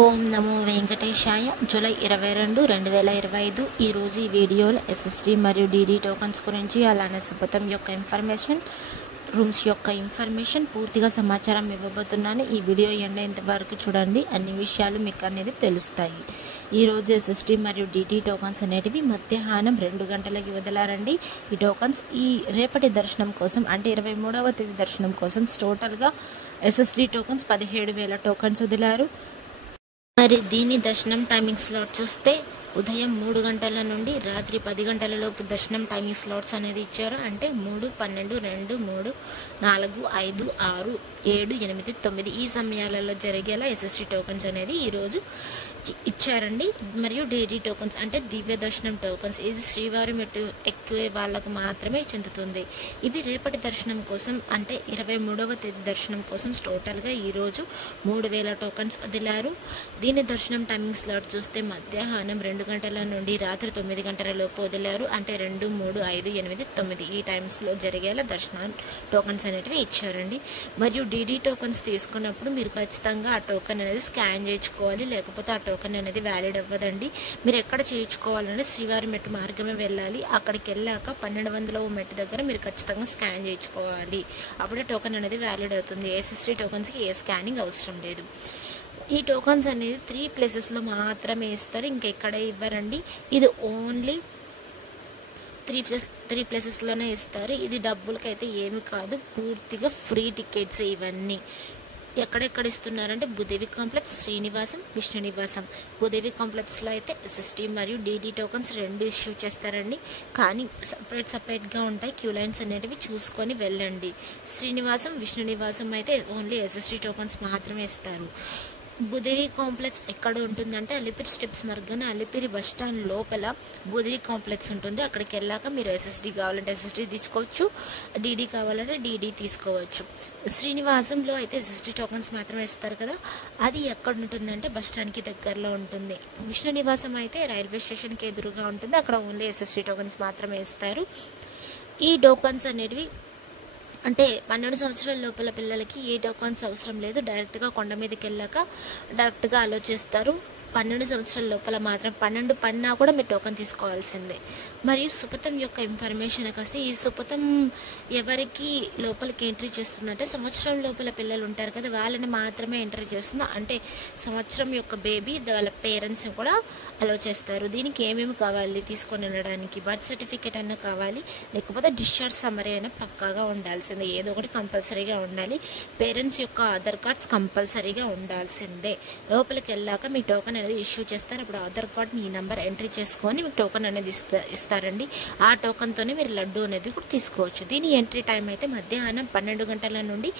ఓం నమో వెంకటేశాయ. July 22, 2025 ఈరోజు ఈ వీడియోలో ఎస్ఎస్టీ మరియు డీడీ టోకన్స్ గురించి, అలానే సుపథం యొక్క ఇన్ఫర్మేషన్, రూమ్స్ యొక్క ఇన్ఫర్మేషన్, పూర్తిగా సమాచారం ఇవ్వబోతున్నాను. ఈ వీడియో ఎండేంత వరకు చూడండి, అన్ని విషయాలు మీకు అనేది తెలుస్తాయి. ఈరోజు ఎస్ఎస్టీ మరియు డీడీ టోకన్స్ అనేటివి మధ్యాహ్నం 2 గంటలకి వదిలారండి. ఈ టోకన్స్ ఈ రేపటి దర్శనం కోసం, అంటే 23వ తేదీ దర్శనం కోసం టోటల్గా ఎస్ఎస్టీ టోకన్స్ 17,000 టోకన్స్ వదిలారు. మరి దీని దర్శనం టైమింగ్ స్లాట్ చూస్తే ఉదయం 3 గంటల నుండి రాత్రి 10 గంటల లోపు దర్శనం టైమింగ్ స్లాట్స్ అనేది ఇచ్చారు. అంటే 3, 12, 2, 3, 4, 5, 6, 7, 8, 9 ఈ సమయాలలో జరిగేలా ఎస్ఎస్టీ టోకన్స్ అనేది ఈరోజు ఇచ్చారండి. మరియు డీడీ టోకన్స్ అంటే దివ్య దర్శనం టోకన్స్, ఇది శ్రీవారి మెట్టు ఎక్కే వాళ్ళకు మాత్రమే చెందుతుంది. ఇవి రేపటి దర్శనం కోసం, అంటే 23వ తేదీ దర్శనం కోసం టోటల్గా ఈరోజు 3,000 టోకన్స్ వదిలారు. దీని దర్శనం టైమింగ్ స్లాట్ చూస్తే మధ్యాహ్నం 2 గంటల నుండి రాత్రి 9 గంటల లోపు వదిలారు. అంటే 2, 3, 5, 8, 9 ఈ టైమ్స్లో జరిగేలా దర్శనం టోకన్స్ అనేటివి ఇచ్చారండి. మరియు డీడీ టోకన్స్ తీసుకున్నప్పుడు మీరు ఖచ్చితంగా ఆ టోకన్ అనేది స్కాన్ చేయించుకోవాలి, లేకపోతే ఆ టోకన్ అనేది వ్యాలిడ్ అవ్వదండి. మీరు ఎక్కడ చేయించుకోవాలంటే శ్రీవారి మెట్టు మార్గమే వెళ్ళాలి. అక్కడికి వెళ్ళాక 1200వ మెట్టు దగ్గర మీరు ఖచ్చితంగా స్కాన్ చేయించుకోవాలి, అప్పుడే టోకన్ అనేది వ్యాలిడ్ అవుతుంది. ఎస్ఎస్టీ టోకన్స్కి ఏ స్కానింగ్ అవసరం లేదు. ఈ టోకన్స్ అనేది 3 ప్లేసెస్లో మాత్రమే ఇస్తారు, ఇంకెక్కడ ఇవ్వరండి. ఇది ఓన్లీ 3 ప్లేసెస్లోనే ఇస్తారు. ఇది డబ్బులకైతే ఏమి కాదు, పూర్తిగా ఫ్రీ టికెట్స్ ఇవన్నీ. ఎక్కడెక్కడ ఇస్తున్నారంటే భూదేవి కాంప్లెక్స్, శ్రీనివాసం, విష్ణు నివాసం. భూదేవి కాంప్లెక్స్లో అయితే ఎస్ఎస్టీ మరియు డీడీ టోకన్స్ 2 ఇష్యూ చేస్తారండి, కానీ సపరేట్గా ఉంటాయి. క్యూ లైన్స్ అనేటివి చూసుకొని వెళ్ళండి. శ్రీనివాసం, విష్ణు నివాసం అయితే ఓన్లీ ఎస్ఎస్టీ టోకన్స్ మాత్రమే ఇస్తారు. భూదేవి కాంప్లెక్స్ ఎక్కడ ఉంటుందంటే అలిపిరి స్టెప్స్ మార్గాన అలిపిరి బస్ స్టాండ్ లోపల భూదేవి కాంప్లెక్స్ ఉంటుంది. అక్కడికి వెళ్ళాక మీరు ఎస్ఎస్టీ కావాలంటే ఎస్ఎస్టీ తీసుకోవచ్చు, డీడీ కావాలంటే డీడీ తీసుకోవచ్చు. శ్రీనివాసంలో అయితే ఎస్ఎస్టీ టోకన్స్ మాత్రమే ఇస్తారు కదా, అది ఎక్కడ ఉంటుందంటే బస్ స్టాండ్కి దగ్గరలో ఉంటుంది. విష్ణు నివాసం అయితే రైల్వే స్టేషన్కి ఎదురుగా ఉంటుంది, అక్కడ ఓన్లీ ఎస్ఎస్టీ టోకన్స్ మాత్రమే ఇస్తారు. ఈ టోకన్స్ అనేటివి అంటే 12 సంవత్సరాల లోపల పిల్లలకి ఏ టోకన్స్ అవసరం లేదు, డైరెక్ట్గా కొండ మీదకి వెళ్ళాక డైరెక్ట్గా అలో చేస్తారు. 12 సంవత్సరాల లోపల మాత్రం 12 పడినా కూడా మీరు టోకన్ తీసుకోవాల్సిందే. మరియు సుపథం యొక్క ఇన్ఫర్మేషన్కి వస్తే, ఈ సుపథం ఎవరికి లోపలికి ఎంట్రీ చేస్తుందంటే సంవత్సరం లోపల పిల్లలు ఉంటారు కదా, వాళ్ళని మాత్రమే ఎంట్రీ చేస్తుంది. అంటే సంవత్సరం యొక్క బేబీ వాళ్ళ పేరెంట్స్ని కూడా అలో చేస్తారు. దీనికి ఏమేమి కావాలి తీసుకొని వెళ్ళడానికి? బర్త్ సర్టిఫికేట్ అయినా కావాలి, లేకపోతే డిశ్చార్జ్ సమ్మరీ అయినా పక్కాగా ఉండాల్సిందే, ఏదో ఒకటి కంపల్సరీగా ఉండాలి. పేరెంట్స్ యొక్క ఆధార్ కార్డ్స్ కంపల్సరీగా ఉండాల్సిందే. లోపలికి వెళ్ళాక మీ టోకన్ అనేది ఇష్యూ చేస్తారు. అప్పుడు ఆధార్ కార్డ్ మీ నెంబర్ ఎంట్రీ చేసుకొని మీకు టోకన్ అనేది ఇస్తారండి. ఆ టోకన్తోనే మీరు లడ్డు అనేది కూడా తీసుకోవచ్చు. దీని ఎంట్రీ టైం అయితే మధ్యాహ్నం 12 గంటల నుండి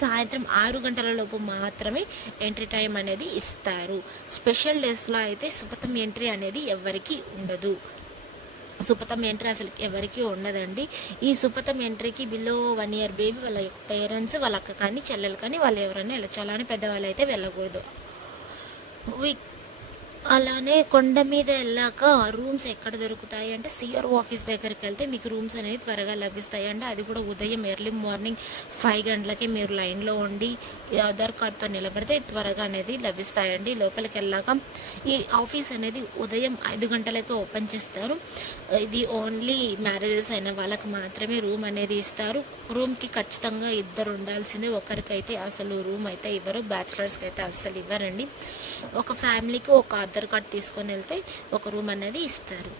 సాయంత్రం 6 గంటల లోపు మాత్రమే ఎంట్రీ టైం అనేది ఇస్తారు. స్పెషల్ డేస్లో అయితే సుపథం ఎంట్రీ అనేది ఎవరికి ఉండదు. సుపథం ఎంట్రీ అసలు ఎవరికి ఉండదండి. ఈ సుపథం ఎంట్రీకి బిలో 1 ఇయర్ బేబీ, వాళ్ళ పేరెంట్స్, వాళ్ళ అక్క కానీ చెల్లెలు కానీ వాళ్ళు ఎవరైనా వెళ్ళచ్చు, అలానే పెద్దవాళ్ళు అయితే వెళ్ళకూడదు. అలానే కొండ మీద వెళ్ళాక రూమ్స్ ఎక్కడ దొరుకుతాయి అంటే సిఆర్ఓ ఆఫీస్ దగ్గరికి వెళ్తే మీకు రూమ్స్ అనేది త్వరగా లభిస్తాయి అండి. అది కూడా ఉదయం ఎర్లీ మార్నింగ్ 5 గంటలకి మీరు లైన్లో ఉండి ఆధార్ కార్డ్తో నిలబడితే త్వరగా అనేది లభిస్తాయండి. లోపలికి వెళ్ళాక ఈ ఆఫీస్ అనేది ఉదయం 5 గంటలకి ఓపెన్ చేస్తారు. ఇది ఓన్లీ మ్యారేజెస్ అయిన వాళ్ళకి మాత్రమే రూమ్ అనేది ఇస్తారు. రూమ్కి ఖచ్చితంగా 2 ఉండాల్సిందే, ఒకరికైతే అసలు రూమ్ అయితే ఇవ్వరు, బ్యాచిలర్స్కి అయితే అస్సలు ఇవ్వరండి. ఒక ఫ్యామిలీకి ఒక ఆధార్ కార్డ్ తీసుకొని వెళ్తే ఒక రూమ్ అనేది ఇస్తారు.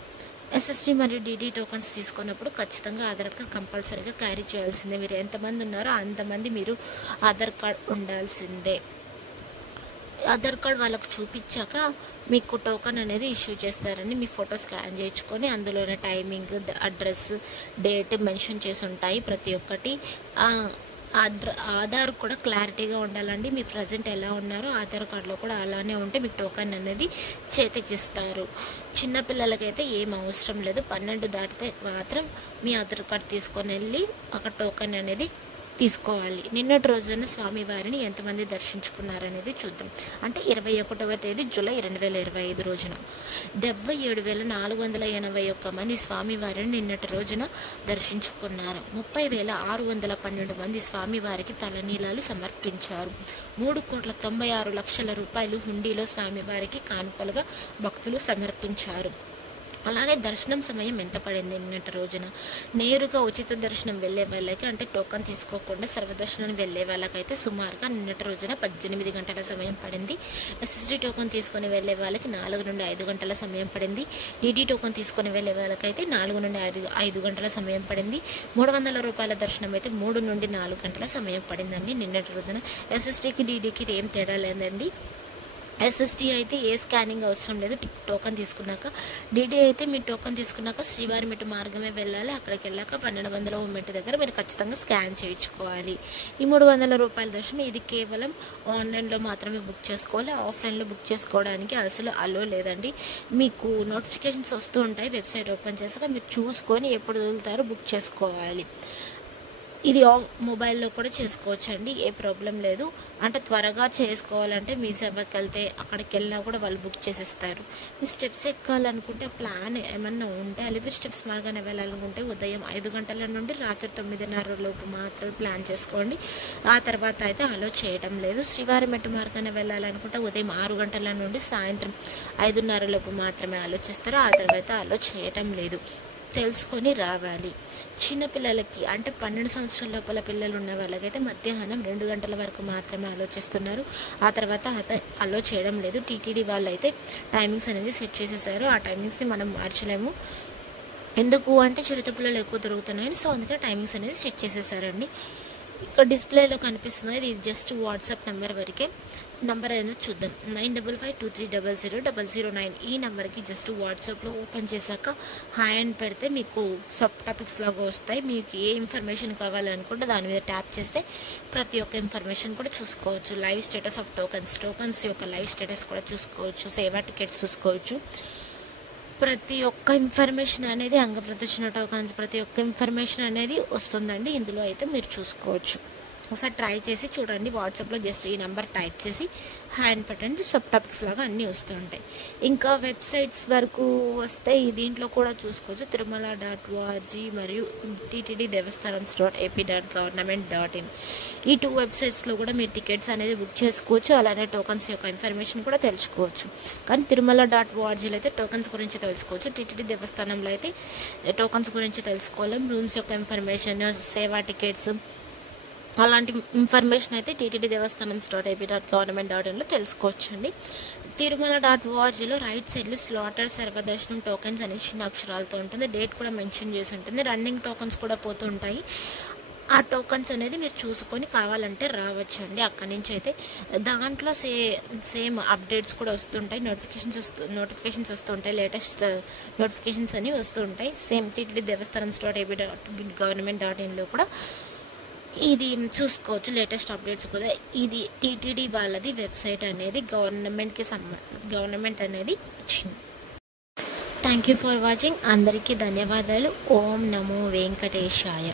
ఎస్ఎస్టీ మరియు డీడీ టోకన్స్ తీసుకున్నప్పుడు ఖచ్చితంగా ఆధార్ కార్డ్ కంపల్సరీగా క్యారీ చేయాల్సిందే. మీరు ఎంతమంది ఉన్నారో అంతమంది మీరు ఆధార్ కార్డ్ ఉండాల్సిందే. ఆధార్ కార్డ్ వాళ్ళకు చూపించాక మీకు టోకన్ అనేది ఇష్యూ చేస్తారండి. మీ ఫోటో స్కాన్ చేయించుకొని అందులోనే టైమింగ్, అడ్రస్, డేట్ మెన్షన్ చేసి ఉంటాయి ప్రతి ఒక్కటి. ఆధార్ కూడా క్లారిటీగా ఉండాలండి. మీ ప్రజెంట్ ఎలా ఉన్నారో ఆధార్ కార్డులో కూడా అలానే ఉంటే మీకు టోకన్ అనేది చేతికిస్తారు. చిన్నపిల్లలకైతే ఏం అవసరం లేదు, 12 దాటితే మాత్రం మీ ఆధార్ కార్డ్ తీసుకొని వెళ్ళి అక్కడ టోకన్ అనేది తీసుకోవాలి. నిన్నటి రోజున స్వామివారిని ఎంతమంది దర్శించుకున్నారనేది చూద్దాం. అంటే 21వ తేదీ జూలై 2025 రోజున 77,481 మంది స్వామివారిని నిన్నటి రోజున దర్శించుకున్నారు. 30,612 మంది స్వామివారికి తలనీలాలు సమర్పించారు. 3,96,00,000 రూపాయలు హుండీలో స్వామివారికి కానుకలుగా భక్తులు సమర్పించారు. అలానే దర్శనం సమయం ఎంత పడింది నిన్నటి రోజున? నేరుగా ఉచిత దర్శనం వెళ్ళే వాళ్ళకి, అంటే టోకన్ తీసుకోకుండా సర్వదర్శనం వెళ్ళే వాళ్ళకైతే సుమారుగా నిన్నటి రోజున 18 గంటల సమయం పడింది. ఎస్ఎస్డి టోకన్ తీసుకొని వెళ్ళే వాళ్ళకి 4 నుండి 5 గంటల సమయం పడింది. డీడీ టోకన్ తీసుకొని వెళ్ళే వాళ్ళకైతే 4 నుండి 5 గంటల సమయం పడింది. 300 రూపాయల దర్శనం అయితే 3 నుండి 4 గంటల సమయం పడిందండి నిన్నటి రోజున. ఎస్ఎస్డికి డీడీకి ఏం తేడా లేదండి. ఎస్ఎస్డి అయితే ఏ స్కానింగ్ అవసరం లేదు టోకన్ తీసుకున్నాక. డీడీ అయితే మీరు టోకన్ తీసుకున్నాక శ్రీవారి మెట్టు మార్గమే వెళ్ళాలి. అక్కడికి వెళ్ళాక 1200వ మెట్టు దగ్గర మీరు ఖచ్చితంగా స్కాన్ చేయించుకోవాలి. ఈ 300 రూపాయల దర్శనం ఇది కేవలం ఆన్లైన్లో మాత్రమే బుక్ చేసుకోవాలి. ఆఫ్లైన్లో బుక్ చేసుకోవడానికి అసలు అలో లేదండి. మీకు నోటిఫికేషన్స్ వస్తూ ఉంటాయి. వెబ్సైట్ ఓపెన్ చేసాక మీరు చూసుకొని ఎప్పుడు వదులుతారో బుక్ చేసుకోవాలి. ఇది మొబైల్లో కూడా చేసుకోవచ్చు అండి, ఏ ప్రాబ్లం లేదు. అంటే త్వరగా చేసుకోవాలంటే మీ సేవకి వెళ్తే అక్కడికి వెళ్ళినా కూడా వాళ్ళు బుక్ చేసేస్తారు. మీ స్టెప్స్ ఎక్కాలనుకుంటే ప్లాన్ ఏమన్నా ఉంటే అలిపిరి స్టెప్స్ మార్గానే వెళ్ళాలనుకుంటే ఉదయం 5 గంటల నుండి రాత్రి 9:30 లోపు మాత్రమే ప్లాన్ చేసుకోండి. ఆ తర్వాత అయితే అలో చేయడం లేదు. శ్రీవారి మెట్టు మార్గానే వెళ్ళాలనుకుంటే ఉదయం 6 గంటల నుండి సాయంత్రం 5:30 లోపు మాత్రమే అలో చేస్తారు. ఆ తర్వాత అలో చేయటం లేదు. తెలుసుకొని రావాలి. చిన్నపిల్లలకి అంటే 12 సంవత్సరాల లోపల పిల్లలు ఉన్న వాళ్ళకైతే మధ్యాహ్నం 2 గంటల వరకు మాత్రమే ఆలోచిస్తున్నారు. ఆ తర్వాత అలో చేయడం లేదు. టీటీడీ వాళ్ళు అయితే టైమింగ్స్ అనేది సెట్ చేసేసారు. ఆ టైమింగ్స్ని మనం మార్చలేము. ఎందుకు అంటే చిరుతపుల్లలు ఎక్కువ దొరుకుతున్నాయని, సో అందుకే టైమింగ్స్ అనేది సెట్ చేసేసారండి. ఇక్కడ డిస్ప్లేలో కనిపిస్తుంది, ఇది జస్ట్ వాట్సాప్ నెంబర్ వరకే. నెంబర్ అయినా చూద్దాం. 9553000009 ఈ నెంబర్కి జస్ట్ వాట్సాప్లో ఓపెన్ చేశాక హాయ్ అని పెడితే మీకు సబ్ టాపిక్స్ లాగా వస్తాయి. మీకు ఏ ఇన్ఫర్మేషన్ కావాలనుకుంటే దాని మీద ట్యాప్ చేస్తే ప్రతి ఒక్క ఇన్ఫర్మేషన్ కూడా చూసుకోవచ్చు. లైవ్ స్టేటస్ ఆఫ్ టోకన్స్ యొక్క లైవ్ స్టేటస్ కూడా చూసుకోవచ్చు. సేవా టికెట్స్ చూసుకోవచ్చు. ప్రతి ఒక్క ఇన్ఫర్మేషన్ అనేది అంగప్రదర్శన టోకన్స్ ప్రతి ఒక్క ఇన్ఫర్మేషన్ అనేది వస్తుందండి. ఇందులో అయితే మీరు చూసుకోవచ్చు. ఒకసారి ట్రై చేసి చూడండి. వాట్సాప్లో జస్ట్ ఈ నెంబర్ టైప్ చేసి హ్యాండ్ పెట్టండి, సబ్ టాపిక్స్ లాగా అన్నీ వస్తూ ఉంటాయి. ఇంకా వెబ్సైట్స్ వరకు వస్తే దీంట్లో కూడా చూసుకోవచ్చు. తిరుమల.org మరియు టీటీడీ దేవస్థానం.ap.government.in ఈ 2 వెబ్సైట్స్లో కూడా మీరు టికెట్స్ అనేది బుక్ చేసుకోవచ్చు. అలానే టోకన్స్ యొక్క ఇన్ఫర్మేషన్ కూడా తెలుసుకోవచ్చు. కానీ తిరుమల.orgలో అయితే టోకన్స్ గురించి తెలుసుకోవచ్చు. టీటీడీ దేవస్థానంలో అయితే టోకన్స్ గురించి తెలుసుకోలేం. రూమ్స్ యొక్క ఇన్ఫర్మేషన్, సేవా టికెట్స్ అలాంటి ఇన్ఫర్మేషన్ అయితే టీటీడీ దేవస్థానం.ap.government.inలో తెలుసుకోవచ్చండి. తిరుమల.orgలో రైట్ సైడ్లో స్లాటర్ సర్వదర్శనం టోకెన్స్ అనే చిన్న అక్షరాలతో ఉంటుంది. డేట్ కూడా మెన్షన్ చేసి ఉంటుంది. రన్నింగ్ టోకన్స్ కూడా పోతూ ఉంటాయి. ఆ టోకన్స్ అనేది మీరు చూసుకొని కావాలంటే రావచ్చండి. అక్కడి నుంచి అయితే దాంట్లో సేమ్ అప్డేట్స్ కూడా వస్తుంటాయి. నోటిఫికేషన్స్ వస్తుంటాయి. లేటెస్ట్ నోటిఫికేషన్స్ అన్నీ వస్తుంటాయి. సేమ్ టీటీడీ దేవస్థానం.ap.government.inలో కూడా ఇది చూసుకోవచ్చు. లేటెస్ట్ అప్డేట్స్ కూడా ఇది టీటీడీ వాళ్ళది వెబ్సైట్ అనేది గవర్నమెంట్ అనేది ఇచ్చింది. Thank you for watching. అందరికీ ధన్యవాదాలు. ఓం నమో వెంకటేశాయ.